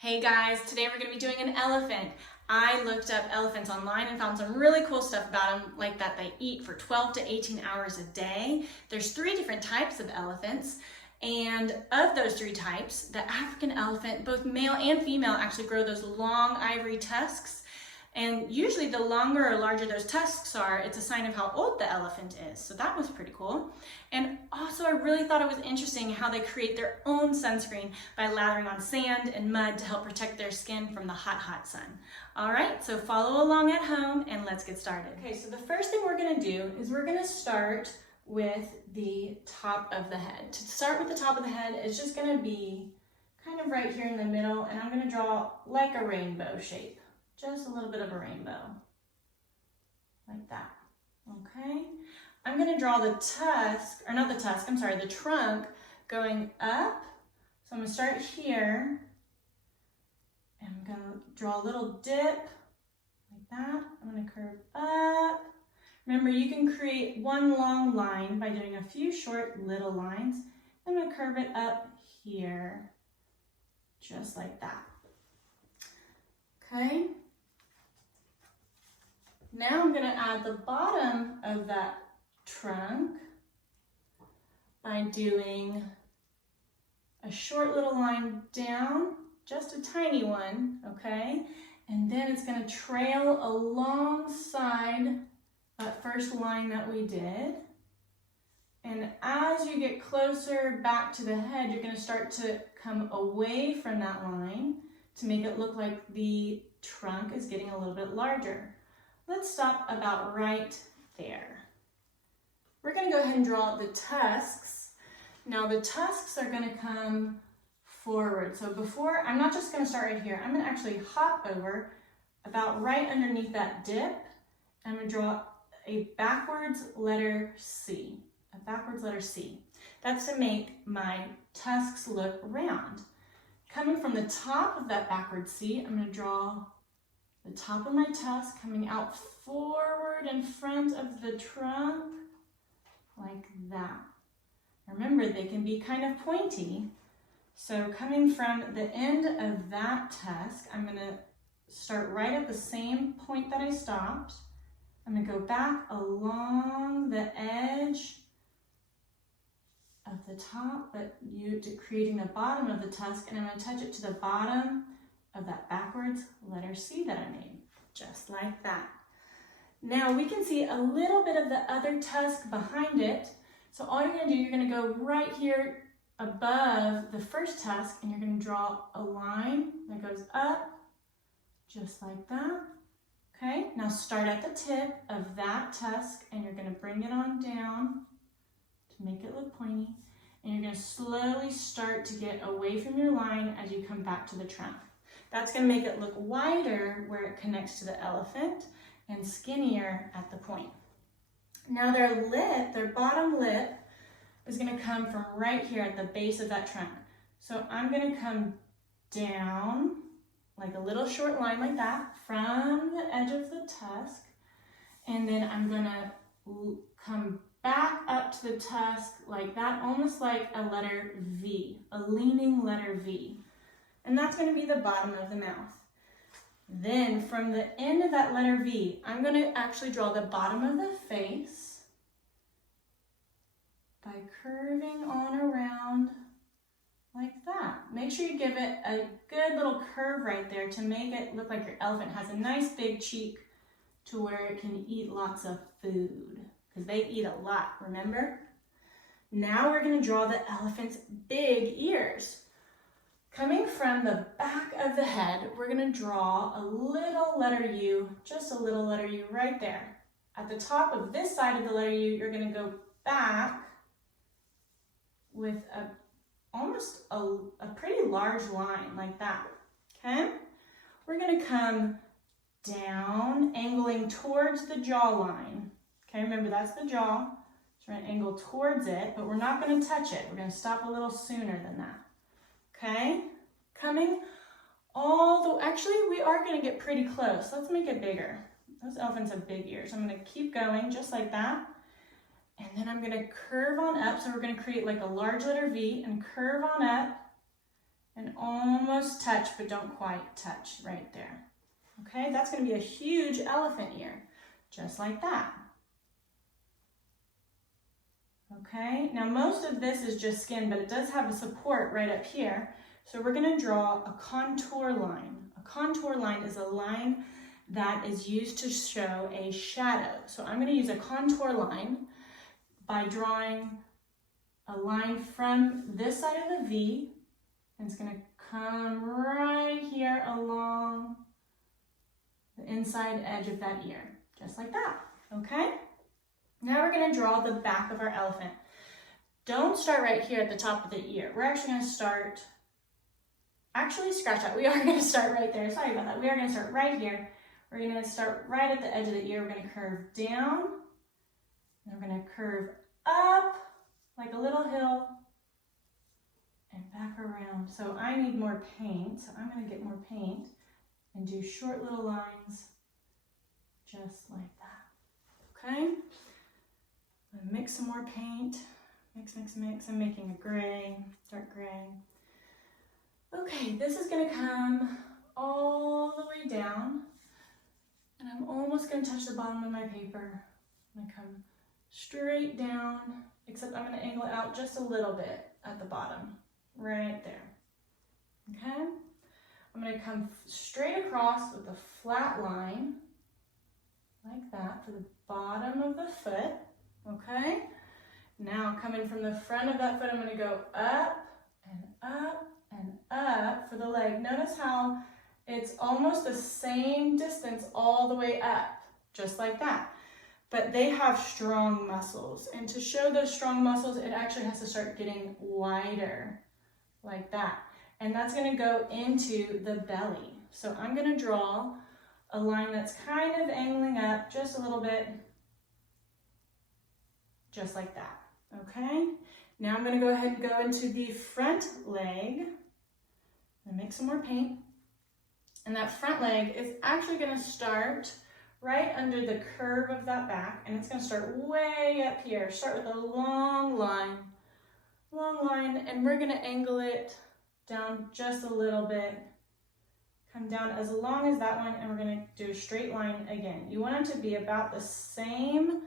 Hey guys, today we're going to be doing an elephant. I looked up elephants online and found some really cool stuff about them, like that they eat for 12 to 18 hours a day. There's 3 different types of elephants, and of those 3 types, the African elephant, both male and female, actually grow those long ivory tusks. And usually the longer or larger those tusks are, it's a sign of how old the elephant is. So that was pretty cool. And also I really thought it was interesting how they create their own sunscreen by lathering on sand and mud to help protect their skin from the hot sun. All right, so follow along at home and let's get started. Okay, so the first thing we're gonna do is we're gonna start with the top of the head. To start with the top of the head, it's just gonna be kind of right here in the middle, and I'm gonna draw like a rainbow shape. Just a little bit of a rainbow, like that, okay? I'm gonna draw the tusk, or not the tusk, I'm sorry, the trunk going up. So I'm gonna start here, and I'm gonna draw a little dip, like that. I'm gonna curve up. Remember, you can create one long line by doing a few short little lines. I'm gonna curve it up here, just like that, okay? Now I'm going to add the bottom of that trunk by doing a short little line down, just a tiny one, okay? And then it's going to trail alongside that first line that we did. And as you get closer back to the head, you're going to start to come away from that line to make it look like the trunk is getting a little bit larger. Let's stop about right there. We're going to go ahead and draw the tusks. Now the tusks are going to come forward. So before, I'm not just going to start right here. I'm going to actually hop over about right underneath that dip. I'm going to draw a backwards letter C. A backwards letter C. That's to make my tusks look round. Coming from the top of that backwards C, I'm going to draw the top of my tusk coming out forward in front of the trunk, like that. Remember, they can be kind of pointy. So coming from the end of that tusk, I'm going to start right at the same point that I stopped. I'm going to go back along the edge of the top, but creating the bottom of the tusk, and I'm going to touch it to the bottom of that backwards letter C that I made, just like that. Now we can see a little bit of the other tusk behind it. So all you're going to do, you're going to go right here above the first tusk, and you're going to draw a line that goes up, just like that. Okay, now start at the tip of that tusk, and you're going to bring it on down to make it look pointy. And you're going to slowly start to get away from your line as you come back to the trunk. That's going to make it look wider where it connects to the elephant and skinnier at the point. Now their lip, their bottom lip, is going to come from right here at the base of that trunk. So I'm going to come down like a little short line like that from the edge of the tusk. And then I'm going to come back up to the tusk like that, almost like a letter V, a leaning letter V. And that's going to be the bottom of the mouth. Then from the end of that letter V, I'm going to actually draw the bottom of the face by curving on around like that. Make sure you give it a good little curve right there to make it look like your elephant has a nice big cheek to where it can eat lots of food, because they eat a lot, remember? Now we're going to draw the elephant's big ears. Coming from the back of the head, we're going to draw a little letter U, just a little letter U right there. At the top of this side of the letter U, you're going to go back with almost a pretty large line like that, okay? We're going to come down, angling towards the jawline. Okay, remember that's the jaw. So we're going to angle towards it, but we're not going to touch it. We're going to stop a little sooner than that. Okay, coming actually we are going to get pretty close. Let's make it bigger. Those elephants have big ears. I'm going to keep going just like that. And then I'm going to curve on up. So we're going to create like a large letter V and curve on up. and almost touch, but don't quite touch right there. Okay, that's going to be a huge elephant ear, just like that. Okay, now most of this is just skin, but it does have a support right up here. So we're going to draw a contour line. A contour line is a line that is used to show a shadow. So I'm going to use a contour line by drawing a line from this side of the V, and it's going to come right here along the inside edge of that ear, just like that, okay? Now we're going to draw the back of our elephant. Don't start right here at the top of the ear. We're actually going to start, scratch that. We are going to start right there. Sorry about that. We are going to start right here. We're going to start right at the edge of the ear. We're going to curve down, and we're going to curve up like a little hill and back around. So I need more paint, so I'm going to get more paint and do short little lines just like that, okay? I'm going to mix some more paint, mix. I'm making a gray, dark gray. Okay, this is going to come all the way down, and I'm almost going to touch the bottom of my paper. I'm going to come straight down, except I'm going to angle it out just a little bit at the bottom, right there. Okay? I'm going to come straight across with a flat line, like that, to the bottom of the foot. Okay? Now, coming from the front of that foot, I'm going to go up and up and up for the leg. Notice how it's almost the same distance all the way up, just like that. But they have strong muscles, and to show those strong muscles, it actually has to start getting wider, like that. And that's going to go into the belly. So I'm going to draw a line that's kind of angling up just a little bit, just like that. Okay? Now I'm going to go ahead and go into the front leg and make some more paint. And that front leg is actually going to start right under the curve of that back, and it's going to start way up here. Start with a long line, and we're going to angle it down just a little bit. Come down as long as that one, and we're going to do a straight line again. You want it to be about the same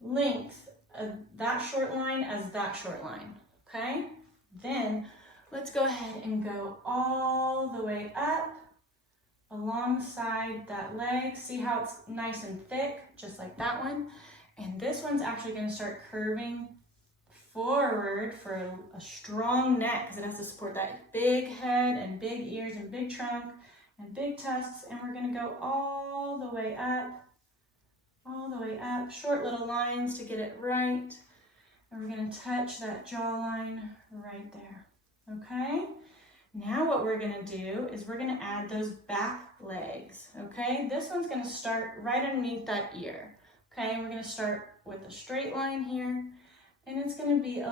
length of that short line as that short line, okay? Then let's go ahead and go all the way up alongside that leg. See how it's nice and thick, just like that one. And this one's actually going to start curving forward for a strong neck, because it has to support that big head and big ears and big trunk and big tusks. And we're going to go all the way up, short little lines to get it right. And we're going to touch that jawline right there, okay? Now what we're going to do is we're going to add those back legs, okay? This one's going to start right underneath that ear, okay? We're going to start with a straight line here, and it's going to be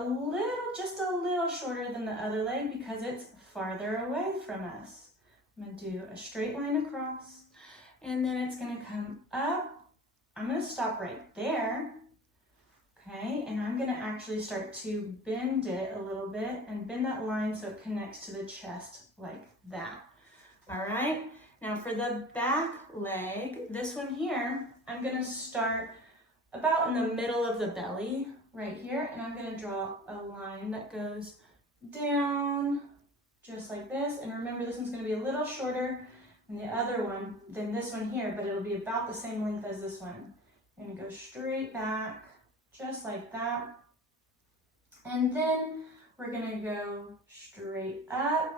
just a little shorter than the other leg because it's farther away from us. I'm going to do a straight line across, and then it's going to come up. I'm going to stop right there, okay? And I'm going to actually start to bend it a little bit and bend that line so it connects to the chest like that. All right? Now for the back leg, this one here, I'm going to start about in the middle of the belly right here, and I'm going to draw a line that goes down just like this. And remember, this one's going to be a little shorter than the other one, than this one here, but it'll be about the same length as this one. I'm going to go straight back, just like that. And then we're going to go straight up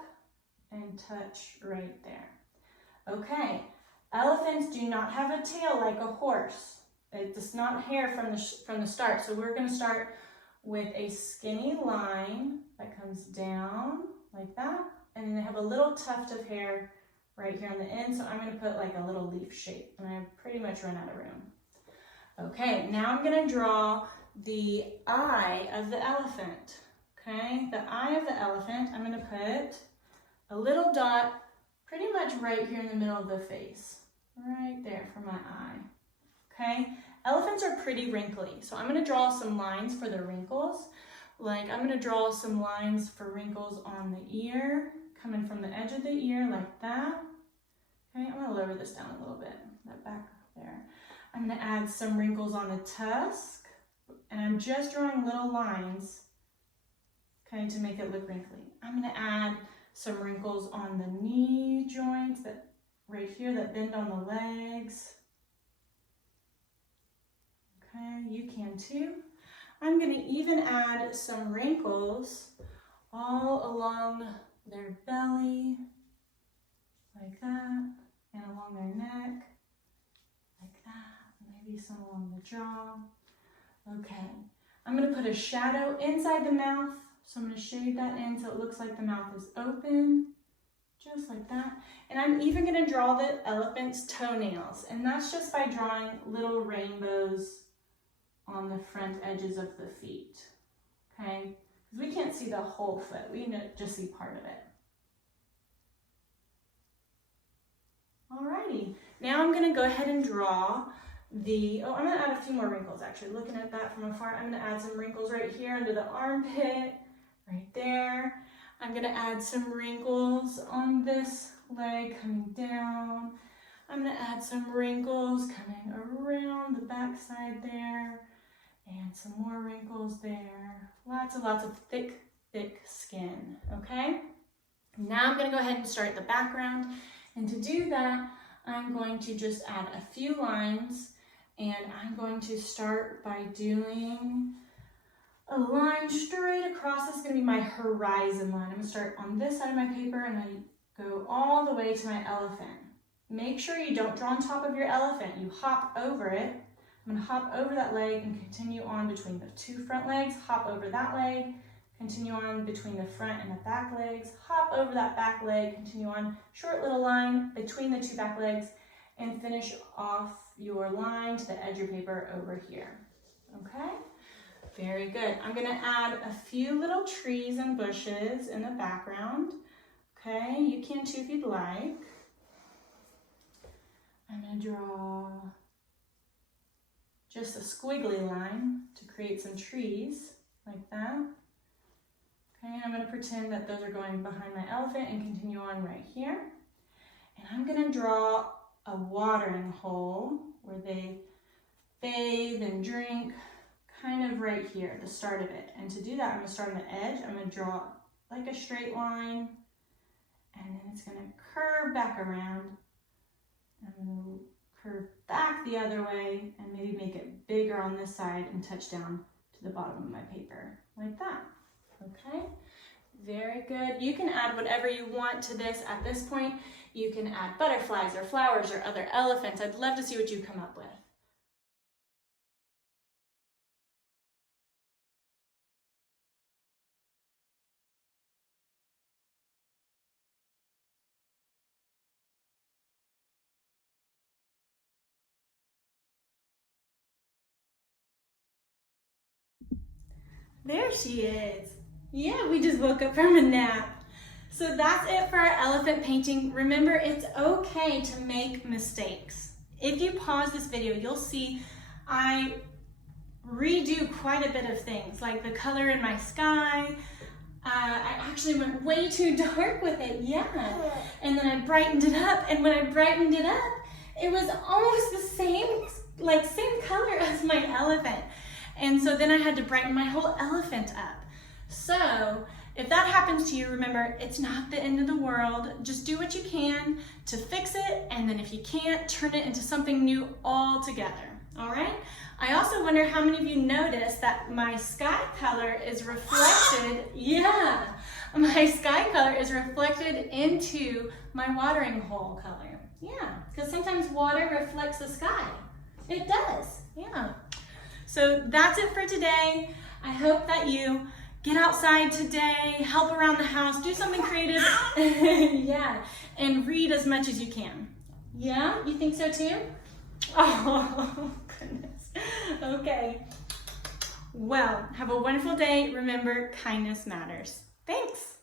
and touch right there. Okay, elephants do not have a tail like a horse. It does not hair from the start. So we're going to start with a skinny line that comes down like that. And then they have a little tuft of hair right here on the end. So I'm going to put like a little leaf shape, and I've pretty much run out of room. Okay, now I'm going to draw the eye of the elephant. Okay, the eye of the elephant, I'm going to put a little dot pretty much right here in the middle of the face, right there for my eye. Okay, elephants are pretty wrinkly, so I'm going to draw some lines for the wrinkles. Like I'm going to draw some lines for wrinkles on the ear, coming from the edge of the ear like that. Okay, I'm gonna lower this down a little bit, that back there. I'm gonna add some wrinkles on the tusk, and I'm just drawing little lines, okay, to make it look wrinkly. I'm gonna add some wrinkles on the knee joints that right here that bend on the legs. Okay, you can too. I'm gonna even add some wrinkles all along their belly, like that, and along their neck, like that, maybe some along the jaw. Okay, I'm gonna put a shadow inside the mouth, so I'm gonna shade that in so it looks like the mouth is open, just like that. And I'm even gonna draw the elephant's toenails, and that's just by drawing little rainbows on the front edges of the feet, okay? Because we can't see the whole foot, we can just see part of it. Alrighty, now I'm gonna go ahead and draw I'm gonna add a few more wrinkles actually. Looking at that from afar, I'm gonna add some wrinkles right here under the armpit, right there. I'm gonna add some wrinkles on this leg coming down. I'm gonna add some wrinkles coming around the back side there, and some more wrinkles there. Lots of thick skin, okay? Now I'm gonna go ahead and start the background. And to do that, I'm going to just add a few lines, and I'm going to start by doing a line straight across. This is gonna be my horizon line. I'm gonna start on this side of my paper and I go all the way to my elephant. Make sure you don't draw on top of your elephant. You hop over it. I'm gonna hop over that leg and continue on between the two front legs, hop over that leg, continue on between the front and the back legs, hop over that back leg, continue on, short little line between the two back legs, and finish off your line to the edge of your paper over here, okay? Very good. I'm gonna add a few little trees and bushes in the background, okay? You can too if you'd like. I'm gonna draw just a squiggly line to create some trees, like that. Okay, I'm gonna pretend that those are going behind my elephant and continue on right here. And I'm gonna draw a watering hole where they bathe and drink, kind of right here, the start of it. And to do that, I'm gonna start on the edge. I'm gonna draw like a straight line, and then it's gonna curve back around. I'm gonna curve back the other way and maybe make it bigger on this side and touch down to the bottom of my paper, like that. Okay, very good. You can add whatever you want to this at this point. You can add butterflies or flowers or other elephants. I'd love to see what you come up with. There she is. Yeah, we just woke up from a nap. So that's it for our elephant painting. Remember, it's okay to make mistakes. If you pause this video, you'll see I redo quite a bit of things, like the color in my sky. I actually went way too dark with it, yeah. And then I brightened it up, and when I brightened it up, it was almost the same color as my elephant. And so then I had to brighten my whole elephant up. So if that happens to you, remember, it's not the end of the world. Just do what you can to fix it, and then if you can't, turn it into something new altogether, all right? I also wonder how many of you noticed that my sky color is reflected, my sky color is reflected into my watering hole color. Yeah, because sometimes water reflects the sky. It does, yeah. So that's it for today. I hope that you get outside today, help around the house, do something creative, yeah, and read as much as you can. Yeah, you think so too? Oh, goodness. Okay. Well, have a wonderful day. Remember, kindness matters. Thanks.